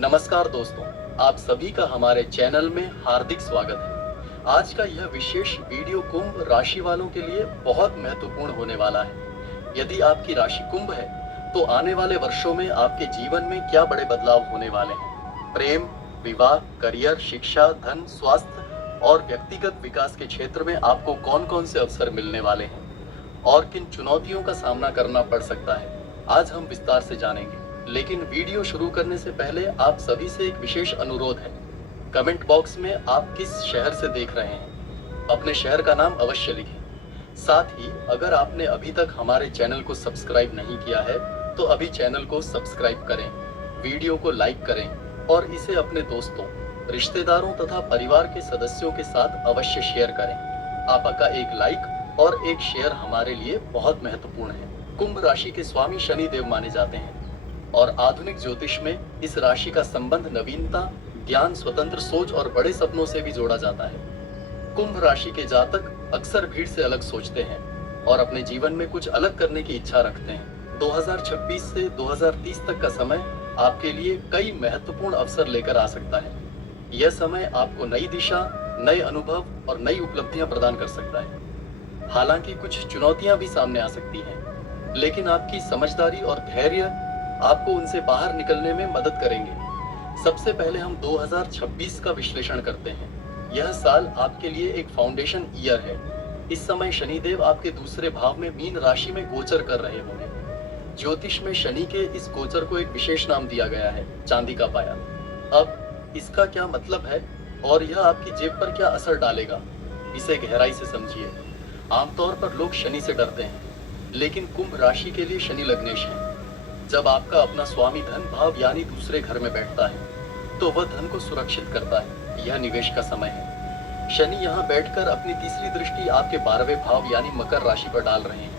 नमस्कार दोस्तों, आप सभी का हमारे चैनल में हार्दिक स्वागत है। आज का यह विशेष वीडियो कुंभ राशि वालों के लिए बहुत महत्वपूर्ण होने वाला है। यदि आपकी राशि कुंभ है, तो आने वाले वर्षों में आपके जीवन में क्या बड़े बदलाव होने वाले हैं। प्रेम, विवाह, करियर, शिक्षा, धन, स्वास्थ्य और व्यक्तिगत विकास के क्षेत्र में आपको कौन कौन से अवसर मिलने वाले हैं और किन चुनौतियों का सामना करना पड़ सकता है, आज हम विस्तार से जानेंगे। लेकिन वीडियो शुरू करने से पहले आप सभी से एक विशेष अनुरोध है। कमेंट बॉक्स में आप किस शहर से देख रहे हैं, अपने शहर का नाम अवश्य लिखें। साथ ही अगर आपने अभी तक हमारे चैनल को सब्सक्राइब नहीं किया है, तो अभी चैनल को सब्सक्राइब करें, वीडियो को लाइक करें और इसे अपने दोस्तों, रिश्तेदारों तथा परिवार के सदस्यों के साथ अवश्य शेयर करें। आपका एक लाइक और एक शेयर हमारे लिए बहुत महत्वपूर्ण है। कुंभ राशि के स्वामी शनि देव माने जाते हैं और आधुनिक ज्योतिष में इस राशि का संबंध नवीनता, ज्ञान, स्वतंत्र सोच और बड़े सपनों से भी जोड़ा जाता है। कुंभ राशि के जातक अक्सर भीड़ से अलग सोचते हैं और अपने जीवन में कुछ अलग करने की इच्छा रखते हैं। 2026 से 2030 तक का समय आपके लिए कई महत्वपूर्ण अवसर लेकर आ सकता है। यह समय आपको नई दिशा, नए अनुभव और नई उपलब्धियां प्रदान कर सकता है। हालांकि कुछ चुनौतियां भी सामने आ सकती हैं, लेकिन आपकी समझदारी और धैर्य आपको उनसे बाहर निकलने में मदद करेंगे। सबसे पहले हम 2026 का विश्लेषण करते हैं। यह साल आपके लिए एक फाउंडेशन ईयर है। इस समय शनिदेव आपके दूसरे भाव में मीन राशि में गोचर कर रहे होंगे। ज्योतिष में शनि के इस गोचर को एक विशेष नाम दिया गया है, चांदी का पाया। अब इसका क्या मतलब है और यह आपकी जेब पर क्या असर डालेगा, इसे गहराई से समझिए। आमतौर पर लोग शनि से डरते हैं, लेकिन कुंभ राशि के लिए शनि लग्नेश है। जब आपका अपना स्वामी धन भाव यानी दूसरे घर में बैठता है, तो वह धन को सुरक्षित करता है। यह निवेश का समय है। शनि यहाँ बैठकर अपनी तीसरी दृष्टि आपके 12वें भाव यानी मकर राशि पर डाल रहे हैं।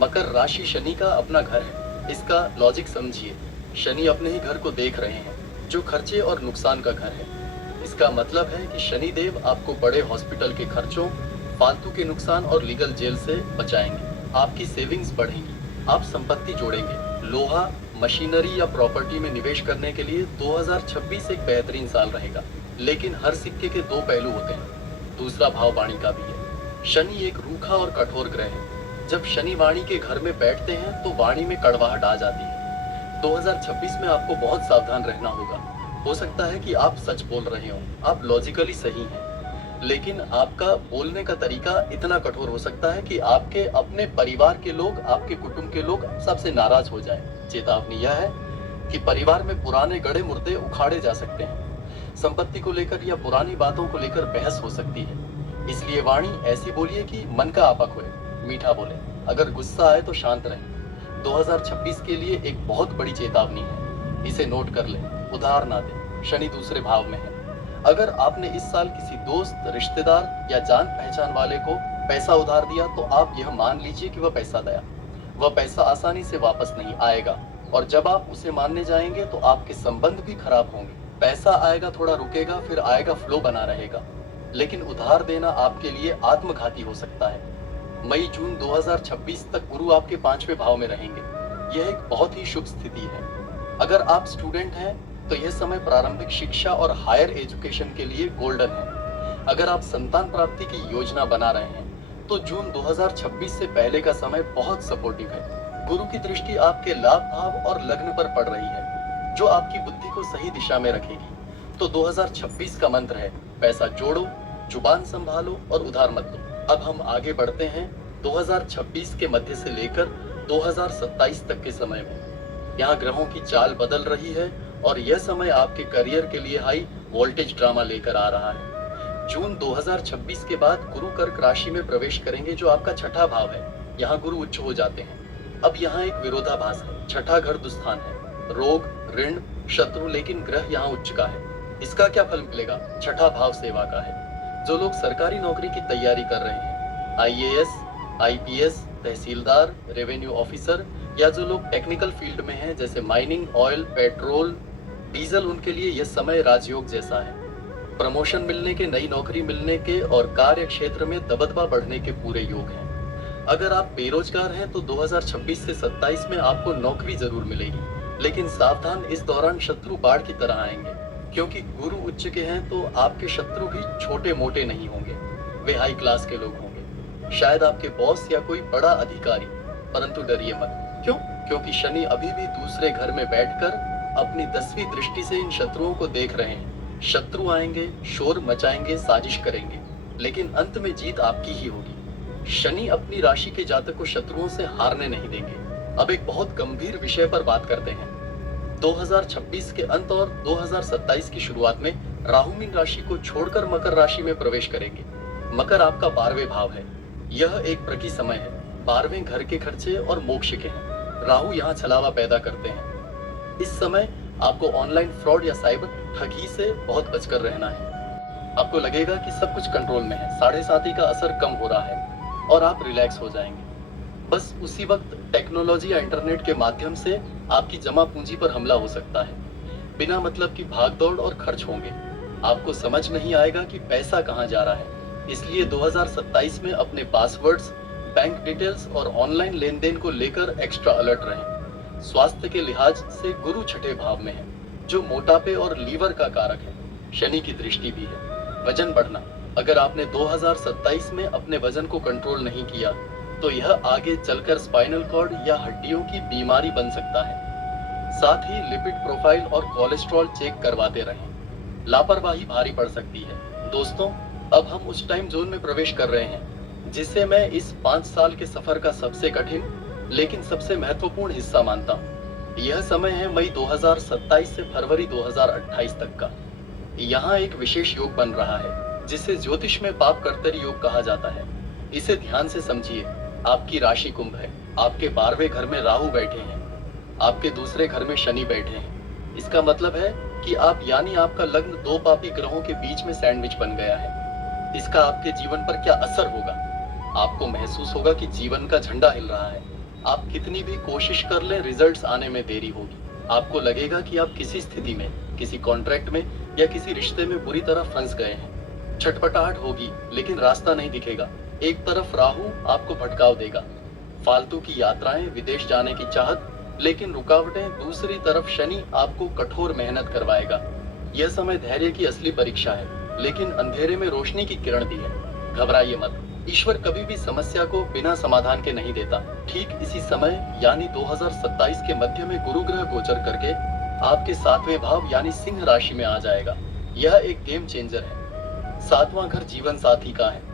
मकर राशि शनि का अपना घर है। इसका लॉजिक समझिए। शनि अपने ही घर को देख रहे हैं, जो खर्चे और नुकसान का घर है। इसका मतलब है कि शनि देव आपको बड़े हॉस्पिटल के खर्चों, फालतू के नुकसान और लीगल जेल से बचाएंगे। आपकी सेविंग्स बढ़ेंगी, आप संपत्ति जोड़ेंगे। लोहा, मशीनरी या प्रॉपर्टी में निवेश करने के लिए 2026 एक बेहतरीन साल रहेगा। लेकिन हर सिक्के के दो पहलू होते हैं। दूसरा भाव वाणी का भी है। शनि एक रूखा और कठोर ग्रह है। जब शनि वाणी के घर में बैठते हैं, तो वाणी में कड़वाहट आ जाती है। 2026 में आपको बहुत सावधान रहना होगा। हो सकता है कि आप सच बोल रहे हो, आप लॉजिकली सही हैं, लेकिन आपका बोलने का तरीका इतना कठोर हो सकता है कि आपके अपने परिवार के लोग, आपके कुटुंब के लोग सबसे नाराज हो जाएं। चेतावनी यह है कि परिवार में पुराने गड़े मुर्दे उखाड़े जा सकते हैं। संपत्ति को लेकर या पुरानी बातों को लेकर बहस हो सकती है। इसलिए वाणी ऐसी बोलिए कि मन का आपा खोए, मीठा बोले। अगर गुस्सा आए तो शांत रहें। 2026 के लिए एक बहुत बड़ी चेतावनी है, इसे नोट कर लें। उधार ना दें, शनि दूसरे भाव में है। अगर आपने इस साल किसी दोस्त, रिश्तेदार या जान पहचान वाले को पैसा उधार दिया, तो आप यह मान लीजिए कि वह पैसा दया। वह पैसा आसानी से वापस नहीं आएगा और जब आप उसे मानने जाएंगे तो आपके संबंध भी खराब होंगे। पैसा आएगा, थोड़ा रुकेगा, फिर आएगा, फ्लो बना रहेगा। लेकिन उधार देना आपके लिए आत्मघाती हो सकता है। मई-जून 2026 तक गुरु आपके 5वें भाव में रहेंगे। यह एक बहुत ही शुभ स्थिति है। अगर आप स्टूडेंट हैं, तो यह समय प्रारंभिक शिक्षा और हायर एजुकेशन के लिए गोल्डन है। अगर आप संतान प्राप्ति की योजना बना रहे हैं, तो जून 2026 से पहले का समय बहुत सपोर्टिव है। गुरु की दृष्टि आपके लाभ भाव और लग्न पर पड़ रही है, जो आपकी बुद्धि को सही दिशा में रखेगी। तो 2026 का मंत्र है, पैसा जोड़ो, जुबान संभालो और उधार मत दो। अब हम आगे बढ़ते हैं 2026 के मध्य से लेकर 2027 तक के समय में। यहाँ ग्रहों की चाल बदल रही है और यह समय आपके करियर के लिए हाई वोल्टेज ड्रामा लेकर आ रहा है। जून 2026 के बाद गुरु कर्क राशि में प्रवेश करेंगे, जो आपका छठा भाव है। यहाँ गुरु उच्च हो जाते हैं। अब यहाँ एक विरोधाभास है। छठा घर दुस्थान है, रोग, ऋण, शत्रु, लेकिन ग्रह यहाँ उच्च का है। इसका क्या फल मिलेगा? छठा भाव सेवा का है। जो लोग सरकारी नौकरी की तैयारी कर रहे हैं, IAS, IPS, तहसीलदार, रेवेन्यू ऑफिसर, या जो लोग टेक्निकल फील्ड में हैं, जैसे माइनिंग, ऑयल, पेट्रोल, डीजल, उनके लिए यह समय राजयोग जैसा है। प्रमोशन मिलने के, नई नौकरी मिलने के और कार्य क्षेत्र में दबदबा बढ़ने के पूरे योग हैं। अगर आप बेरोजगार हैं, तो 2026 से 27 में आपको नौकरी जरूर मिलेगी। लेकिन सावधान, इस दौरान शत्रु बाढ़ की तरह आएंगे, क्योंकि गुरु उच्च के हैं तो आपके शत्रु भी छोटे मोटे नहीं होंगे, वे हाई क्लास के लोग होंगे, शायद आपके बॉस या कोई बड़ा अधिकारी। परंतु डरिए मत। क्यों? क्योंकि शनि अभी भी दूसरे घर में बैठकर अपनी 10वीं दृष्टि से इन शत्रुओं को देख रहे हैं। शत्रु आएंगे, शोर मचाएंगे, साजिश करेंगे, लेकिन अंत में जीत आपकी ही होगी। शनि अपनी राशि के जातक को शत्रुओं से हारने नहीं देंगे। अब एक बहुत गंभीर विषय पर बात करते हैं। 2026 के अंत और 2027 की शुरुआत में राहु मीन राशि को छोड़कर मकर राशि में प्रवेश करेंगे। मकर आपका 12वें भाव है। यह एक प्रकी समय है, 12वें घर के खर्चे और मोक्ष के हैं। राहु यहाँ छलावा पैदा करते हैं। इस समय आपको ऑनलाइन फ्रॉड या साइबर ठगी से बहुत बचकर रहना है। आपको लगेगा कि सब कुछ कंट्रोल में है, 7.5 का असर कम हो रहा है और आप रिलैक्स हो जाएंगे। बस उसी वक्त टेक्नोलॉजी या इंटरनेट के माध्यम से आपकी जमा पूंजी पर हमला हो सकता है। बिना मतलब की भागदौड़ और खर्च होंगे। आपको समझ नहीं आएगा कि पैसा कहां जा रहा है। इसलिए 2027 में अपने पासवर्ड्स, बैंक डिटेल्स और ऑनलाइन लेन देन को लेकर एक्स्ट्रा अलर्ट रहें। स्वास्थ्य के लिहाज से गुरु छठे भाव में है, जो मोटापे और लीवर का कारक है। शनि की दृष्टि भी है। वजन बढ़ना, अगर आपने 2027 में अपने वजन को कंट्रोल नहीं किया तो यह आगे चलकर स्पाइनल कॉर्ड या हड्डियों की बीमारी बन सकता है। साथ ही लिपिड प्रोफाइल और कोलेस्ट्रॉल चेक करवाते रहें। लापरवाही भारी पड़ सकती है। दोस्तों, अब हम उस टाइम जोन में प्रवेश कर रहे हैं जिसे मैं इस 5 साल के सफर का सबसे कठिन लेकिन सबसे महत्वपूर्ण हिस्सा मानता हूँ। यह समय है मई 2027 से फरवरी 2028 तक का। यहाँ एक विशेष योग बन रहा है जिसे ज्योतिष में पाप कर्तरी योग कहा जाता है। इसे ध्यान से समझिए। आपकी राशि कुंभ है, आपके 12वें घर में राहु बैठे हैं, आपके दूसरे घर में शनि बैठे हैं। इसका मतलब है कि आप यानी आपका लग्न 2 पापी ग्रहों के बीच में सैंडविच बन गया है। इसका आपके जीवन पर क्या असर होगा? आपको महसूस होगा कि जीवन का झंडा हिल रहा है। आप कितनी भी कोशिश कर लें, रिजल्ट्स आने में देरी होगी। आपको लगेगा कि आप किसी स्थिति में, किसी कॉन्ट्रैक्ट में या किसी रिश्ते में बुरी तरह फंस गए हैं। छटपटाहट होगी लेकिन रास्ता नहीं दिखेगा। एक तरफ राहु आपको भटकाव देगा, फालतू की यात्राएं, विदेश जाने की चाहत, लेकिन रुकावटें। दूसरी तरफ शनि आपको कठोर मेहनत करवाएगा। यह समय धैर्य की असली परीक्षा है, लेकिन अंधेरे में रोशनी की किरण भी है। घबराइए मत। ईश्वर कभी भी समस्या को बिना समाधान के नहीं देता। ठीक इसी समय यानी 2027 के मध्य में गुरु ग्रह गोचर करके आपके 7वें भाव यानी सिंह राशि में आ जाएगा। यह एक गेम चेंजर है। 7वां घर जीवन साथी का है।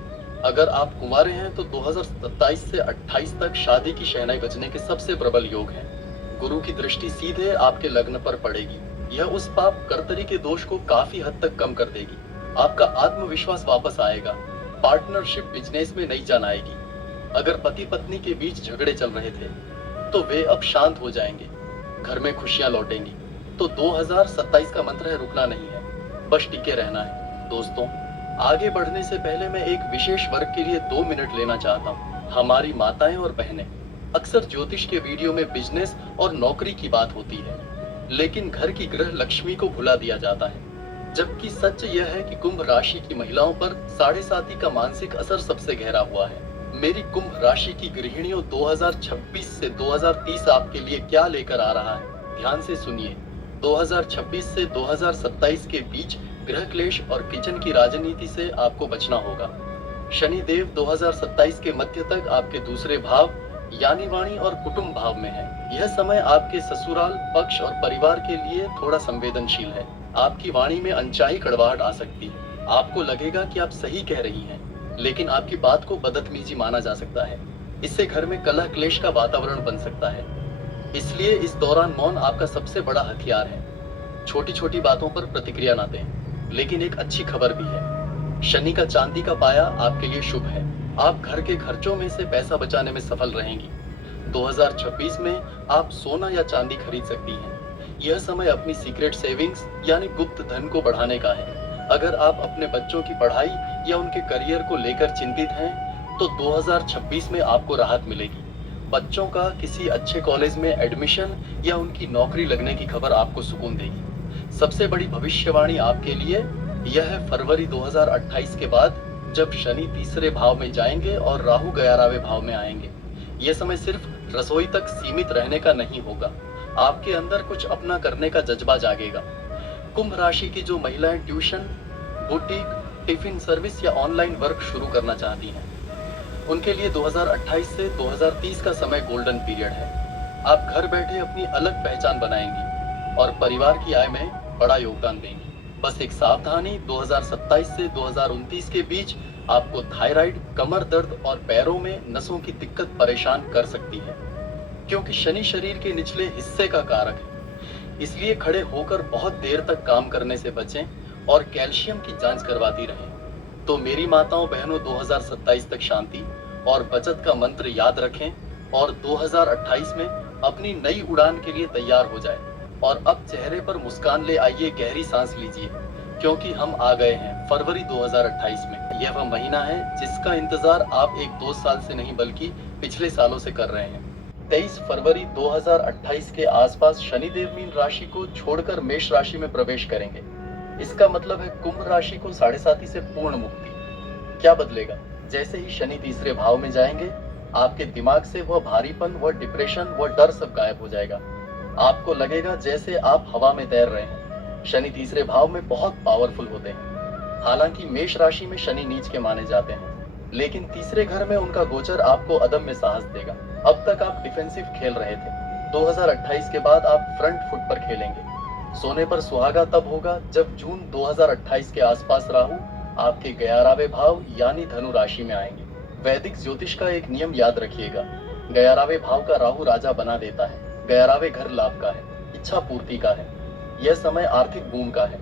अगर आप कुंवारे हैं तो 2027 से 28 तक शादी की शहनाई बजने के सबसे प्रबल योग हैं। गुरु की दृष्टि सीधे आपके लग्न पर पड़ेगी। यह उस पाप कर्तरी के दोष को काफी हद तक कम कर देगी। आपका आत्मविश्वास वापस आएगा। पार्टनरशिप बिजनेस में नई जान आएगी। अगर पति पत्नी के बीच झगड़े चल रहे थे तो वे अब शांत हो जाएंगे। घर में खुशियां लौटेंगी। तो 2027 का मंत्र है रुकना नहीं है, बस टिके रहना है। दोस्तों, आगे बढ़ने से पहले मैं एक विशेष वर्ग के लिए 2 मिनट लेना चाहता हूँ। हमारी माताएं और बहनें। अक्सर ज्योतिष के वीडियो में बिजनेस और नौकरी की बात होती है, लेकिन घर की गृह लक्ष्मी को भुला दिया जाता है। जबकि सच यह है कि कुंभ राशि की महिलाओं पर 7.5 का मानसिक असर सबसे गहरा हुआ है। मेरी कुंभ राशि की गृहिणियों, 2026 से 2030 आपके लिए क्या लेकर आ रहा है, ध्यान से सुनिए। 2026 से 2027 के बीच गृह क्लेश और किचन की राजनीति से आपको बचना होगा। शनि देव 2027 के मध्य तक आपके दूसरे भाव यानी वाणी और कुटुंब भाव में है। यह समय आपके ससुराल पक्ष और परिवार के लिए थोड़ा संवेदनशील है। आपकी वाणी में अनचाही कड़वाहट आ सकती है। आपको लगेगा कि आप सही कह रही हैं, लेकिन आपकी बात को बदतमीजी माना जा सकता है। इससे घर में कलह क्लेश का वातावरण बन सकता है। इसलिए इस दौरान मौन आपका सबसे बड़ा हथियार है। छोटी छोटी बातों पर प्रतिक्रिया ना दें। लेकिन एक अच्छी खबर भी है। शनि का चांदी का पाया आपके लिए शुभ है। आप घर के खर्चों में से पैसा बचाने में सफल रहेंगी। 2026 में आप सोना या चांदी खरीद सकती हैं। यह समय अपनी सीक्रेट सेविंग्स यानी गुप्त धन को बढ़ाने का है। अगर आप अपने बच्चों की पढ़ाई या उनके करियर को लेकर चिंतित हैं तो 2026 में आपको राहत मिलेगी। बच्चों का किसी अच्छे कॉलेज में एडमिशन या उनकी नौकरी लगने की खबर आपको सुकून देगी। सबसे बड़ी भविष्यवाणी आपके लिए यह है फरवरी 2028 के बाद, जब शनि तीसरे भाव में जाएंगे और राहु 11वें भाव में आएंगे। यह समय सिर्फ रसोई तक सीमित रहने का नहीं होगा, आपके अंदर कुछ अपना करने का जज्बा जागेगा। कुंभ राशि की जो महिलाएं ट्यूशन, बुटीक, टिफिन सर्विस या ऑनलाइन वर्क शुरू करना चाहती हैं, उनके लिए 2028 से 2030 का समय गोल्डन पीरियड है। आप घर बैठे अपनी अलग पहचान बनाएंगी और परिवार की आय में बड़ा योगदान देंगी। बस एक सावधानी, 2027 से 2029 के बीच आपको थायराइड, कमर दर्द और पैरों में नसों की दिक्कत परेशान कर सकती है, क्योंकि शनि शरीर के निचले हिस्से का कारक है। इसलिए खड़े होकर बहुत देर तक काम करने से बचें और कैल्शियम की जांच करवाती रहें। तो मेरी माताओं बहनों, 2027 तक शांति और बचत का मंत्र याद रखें और 2028 में अपनी नई उड़ान के लिए तैयार हो जाए। और अब चेहरे पर मुस्कान ले आइए, गहरी सांस लीजिए, क्योंकि हम आ गए हैं फरवरी 2028 में। यह वह महीना है जिसका इंतजार आप एक 2 साल से नहीं बल्कि पिछले सालों से कर रहे हैं। 23 फरवरी 2028 के आसपास शनिदेव मीन राशि को छोड़कर मेष राशि में प्रवेश करेंगे। इसका मतलब है कुंभ राशि को 7.5 से पूर्ण मुक्ति। क्या बदलेगा? जैसे ही शनि तीसरे भाव में जाएंगे, आपके दिमाग से वह भारीपन, वह डिप्रेशन, वह डर सब गायब हो जाएगा। आपको लगेगा जैसे आप हवा में तैर रहे हैं। शनि तीसरे भाव में बहुत पावरफुल होते हैं। हालांकि मेष राशि में शनि नीच के माने जाते हैं, लेकिन तीसरे घर में उनका गोचर आपको अदम्य साहस देगा। अब तक आप डिफेंसिव खेल रहे थे, 2028 के बाद आप फ्रंट फुट पर खेलेंगे। सोने पर सुहागा तब होगा जब जून 2028 के आसपास राहु आपके 11वें भाव यानी धनु राशि में आएंगे। वैदिक ज्योतिष का एक नियम याद रखिएगा, 11वें भाव का राहु राजा बना देता है। 11वें घर लाभ का है, इच्छा पूर्ति का है। यह समय आर्थिक बूम का है।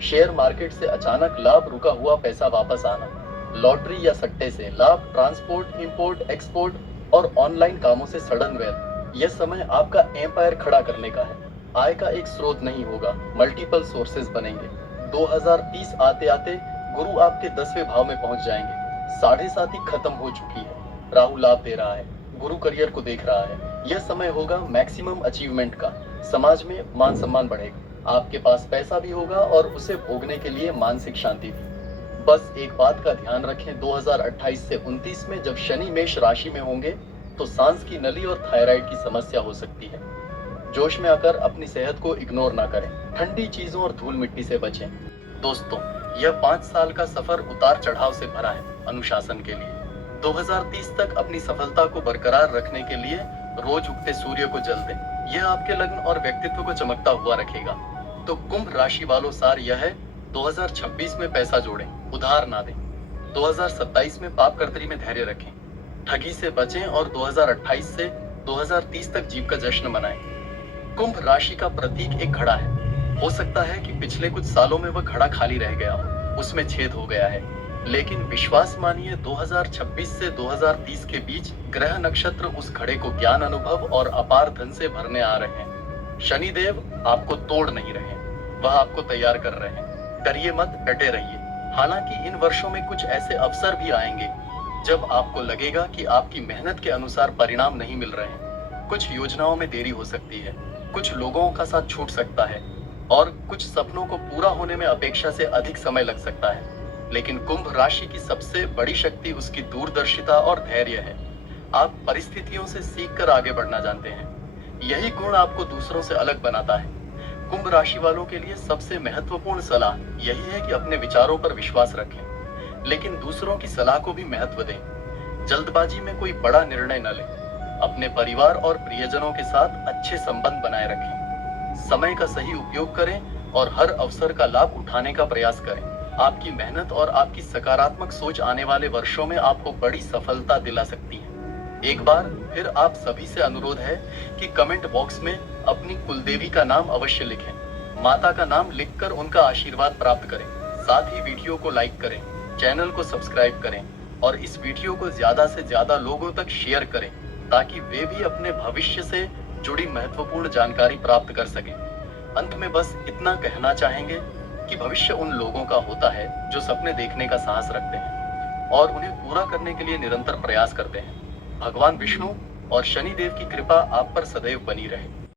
शेयर मार्केट से अचानक लाभ, रुका हुआ पैसा वापस आना, लॉटरी या सट्टे से लाभ, ट्रांसपोर्ट, इंपोर्ट, एक्सपोर्ट और ऑनलाइन कामों से सडन वेल्थ। यह समय आपका एम्पायर खड़ा करने का है। आय का एक स्रोत नहीं होगा, मल्टीपल सोर्सेज बनेंगे। 2030 आते आते गुरु आपके 10वें भाव में पहुंच जाएंगे। 7.5 खत्म हो चुकी है, राहु लाभ दे रहा है, गुरु करियर को देख रहा है। यह समय होगा मैक्सिमम अचीवमेंट का। समाज में मान सम्मान बढ़ेगा, आपके पास पैसा भी होगा और उसे भोगने के लिए मानसिक शांति भी। बस एक बात का ध्यान रखें, 2028 से 29 में जब शनि मेष राशि में होंगे तो सांस की नली और थायराइड की समस्या हो सकती है। जोश में आकर अपनी सेहत को इग्नोर ना करें, ठंडी चीजों और धूल मिट्टी से बचें। दोस्तों, यह 5 साल का सफर उतार चढ़ाव से भरा है। अनुशासन के लिए 2030 तक अपनी सफलता को बरकरार रखने के लिए रोज उगते सूर्य को जल दें। यह आपके लग्न और व्यक्तित्व को चमकता हुआ रखेगा। तो कुंभ राशि वालों, सार यह है, 2026 में पैसा जोड़ें, उधार ना दें। 2027 में पाप कर्तरी में धैर्य रखें, ठगी से बचें और 2028 से 2030 तक जीव का जश्न मनाएं। कुंभ राशि का प्रतीक एक घड़ा है। हो सकता है कि पिछले कुछ सालों में वह घड़ा खाली रह गया हो, उसमें छेद हो गया है, लेकिन विश्वास मानिए 2026 से 2030 के बीच ग्रह नक्षत्र उस घड़े को ज्ञान, अनुभव और अपार धन से भरने आ रहे हैं। शनिदेव आपको तोड़ नहीं रहे, वह आपको तैयार कर रहे हैं। डरिए मत, डटे रहिए। हालांकि इन वर्षों में कुछ ऐसे अवसर भी आएंगे जब आपको लगेगा कि आपकी मेहनत के अनुसार परिणाम नहीं मिल रहे हैं। कुछ योजनाओं में देरी हो सकती है, कुछ लोगों का साथ छूट सकता है और कुछ सपनों को पूरा होने में अपेक्षा से अधिक समय लग सकता है। लेकिन कुंभ राशि की सबसे बड़ी शक्ति उसकी दूरदर्शिता और धैर्य है। आप परिस्थितियों से सीखकर आगे बढ़ना जानते हैं। यही गुण आपको दूसरों से अलग बनाता है। कुंभ राशि वालों के लिए सबसे महत्वपूर्ण सलाह यही है कि अपने विचारों पर विश्वास रखें, लेकिन दूसरों की सलाह को भी महत्व दें। जल्दबाजी में कोई बड़ा निर्णय न लें। अपने परिवार और प्रियजनों के साथ अच्छे संबंध बनाए रखें। समय का सही उपयोग करें और हर अवसर का लाभ उठाने का प्रयास करें। आपकी मेहनत और आपकी सकारात्मक सोच आने वाले वर्षों में आपको बड़ी सफलता दिला सकती है। एक बार फिर आप सभी से अनुरोध है कि कमेंट बॉक्स में अपनी कुलदेवी का नाम अवश्य लिखें। माता का नाम लिखकर उनका आशीर्वाद प्राप्त करें। साथ ही वीडियो को लाइक करें, चैनल को सब्सक्राइब करें और इस वीडियो को ज्यादा से ज्यादा लोगों तक शेयर करें, ताकि वे भी अपने भविष्य से जुड़ी महत्वपूर्ण जानकारी प्राप्त कर सकें। अंत में बस इतना कहना चाहेंगे कि भविष्य उन लोगों का होता है जो सपने देखने का साहस रखते हैं और उन्हें पूरा करने के लिए निरंतर प्रयास करते हैं। भगवान विष्णु और शनिदेव की कृपा आप पर सदैव बनी रहे।